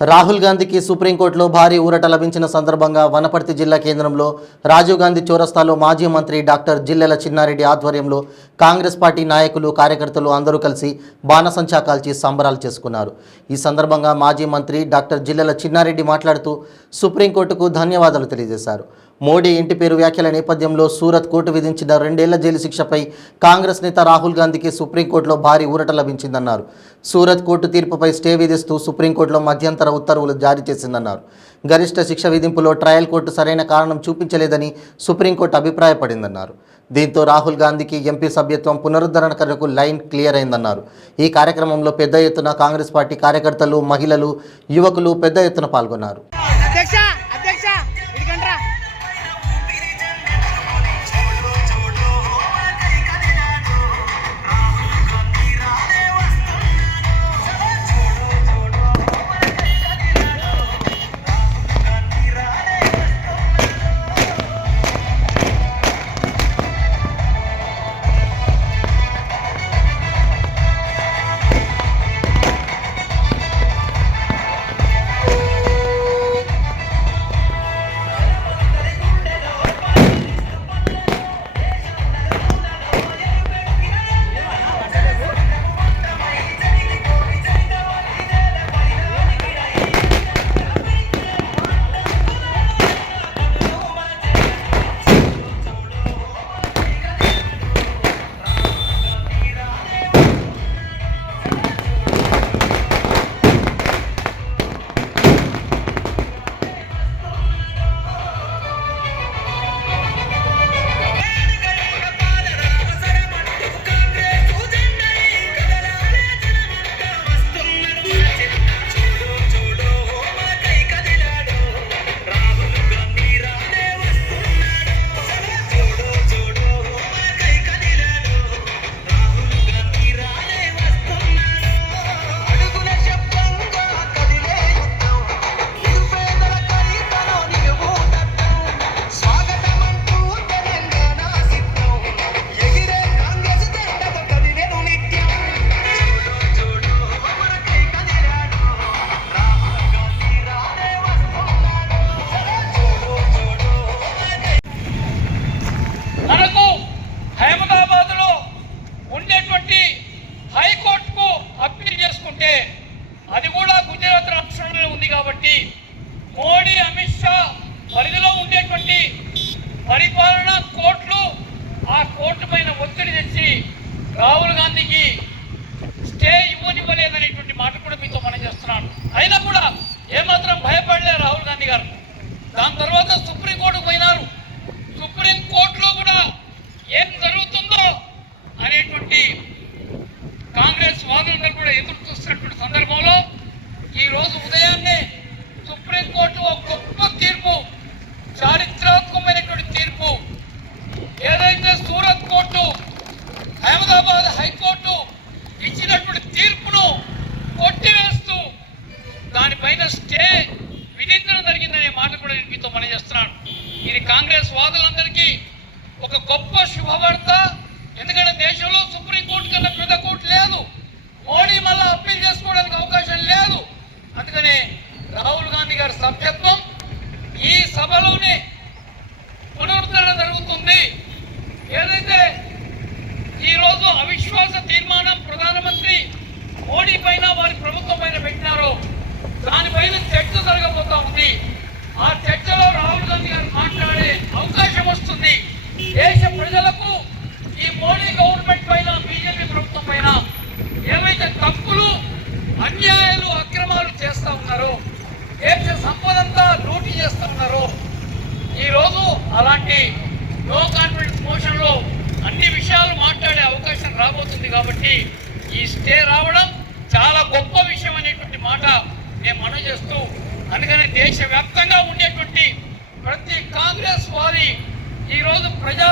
రాహుల్ గాంధీకి సుప్రీంకోర్టులో భారీ ఊరట లభించిన సందర్భంగా వనపర్తి జిల్లా కేంద్రంలో రాజీవ్ గాంధీ చౌరస్తాలో మాజీ మంత్రి డాక్టర్ జిల్లెల చిన్నారెడ్డి ఆధ్వర్యంలో కాంగ్రెస్ పార్టీ నాయకులు కార్యకర్తలు అందరూ కలిసి బాణసంచా కాల్చి సంబరాలు చేసుకున్నారు. ఈ సందర్భంగా మాజీ మంత్రి డాక్టర్ జిల్లెల చిన్నారెడ్డి మాట్లాడుతూ సుప్రీంకోర్టుకు ధన్యవాదాలు తెలియజేశారు. మోడీ ఇంటి పేరు వ్యాఖ్యల నేపథ్యంలో సూరత్ కోర్టు విధించిన రెండేళ్ళ జైలు శిక్షపై కాంగ్రెస్ నేత రాహుల్ గాంధీకి సుప్రీంకోర్టులో భారీ ఊరట లభించిందన్నారు. సూరత్ కోర్టు తీర్పుపై స్టే విధిస్తూ సుప్రీంకోర్టులో మధ్యంతర ఉత్తర్వులు జారీ చేసిందన్నారు. గరిష్ట శిక్ష విధింపులో ట్రయల్ కోర్టు సరైన కారణం చూపించలేదని సుప్రీంకోర్టు అభిప్రాయపడిందన్నారు. దీంతో రాహుల్ గాంధీకి ఎంపీ సభ్యత్వం పునరుద్ధరణ లైన్ క్లియర్ అయిందన్నారు. ఈ కార్యక్రమంలో పెద్ద ఎత్తున కాంగ్రెస్ పార్టీ కార్యకర్తలు మహిళలు యువకులు పెద్ద ఎత్తున పాల్గొన్నారు. అది కూడా గుజరాత్ రాష్ట్రంలో ఉంది కాబట్టి మోడీ అమిత్ షా పరిధిలో ఉండేటువంటి పరిపాలన కోర్టులు ఆ కోర్టు పైన ఒత్తిడి తెచ్చి రాహుల్ గాంధీకి స్టే ఇవ్వనివ్వలేదనేటువంటి మాట కూడా మీతో మనం చేస్తున్నాను అయినా కూడా ఏమాత్రం భయపడలే రాహుల్ గాంధీ గారు. దాని తర్వాత సుప్రీంకోర్టు పోయినారు సుప్రీం కోర్టులో కూడా ఏం జరుగుతుందో అనేటువంటి కాంగ్రెస్ వాదులందరూ కూడా ఎదురు చూస్తున్నటువంటి సందర్భంలో ఈ రోజు ఉదయాన్నే సుప్రీంకోర్టు ఒక గొప్ప తీర్పు చారిత్రాత్మకమైనటువంటి తీర్పు ఏదైతే సూరత్ కోర్టు హైదరాబాద్ హైకోర్టు ఇచ్చినటువంటి తీర్పును కొట్టివేస్తూ దానిపైన స్టే విధించడం జరిగిందనే మాట కూడా నేను మీతో మనం చేస్తున్నాను. ఇది కాంగ్రెస్ వాదులందరికీ ఒక గొప్ప శుభవార్త. ఎందుకంటే దేశంలో సుప్రీంకోర్టు కన్నా పెద్ద కోర్టు లేదు. మోడీ మళ్ళీ అప్పీల్ చేసుకోవడానికి అవకాశం లేదు. అందుకనే రాహుల్ గాంధీ గారి సభ్యత్వం ఈ సభలోనే పునరుద్ధరణ జరుగుతుంది ఏదైతే ఈ రోజు అవిశ్వాస తీర్మానం ప్రధానమంత్రి మోడీ పైన వారి ప్రభుత్వం పైన పెట్టినారో దానిపైన చర్చ జరగబోతా ఉంది ఆ చర్చలో రాహుల్ గాంధీ గారు మాట్లాడే అవకాశం వస్తుంది దేశ ప్రజలకు ఈ మోడీ గవర్నమెంట్ పైన బీజేపీ ప్రభుత్వం పైన ఏవైతే తప్పులు అన్యాయాలు అక్రమాలు చేస్తా ఉన్నారో దేశ సంపదంతా లూటీ చేస్తున్నారు ఉన్నారో. ఈ రోజు అలాంటి నో కాన్ఫిడెన్స్ మోషన్లో అన్ని విషయాలు మాట్లాడే అవకాశం రాబోతుంది కాబట్టి ఈ స్టే రావడం చాలా గొప్ప విషయం అనేటువంటి మాట నేను మనం చేస్తూ అందుకని దేశవ్యాప్తంగా ఉండేటువంటి ప్రతి కాంగ్రెస్ వారి ఈరోజు ప్రజా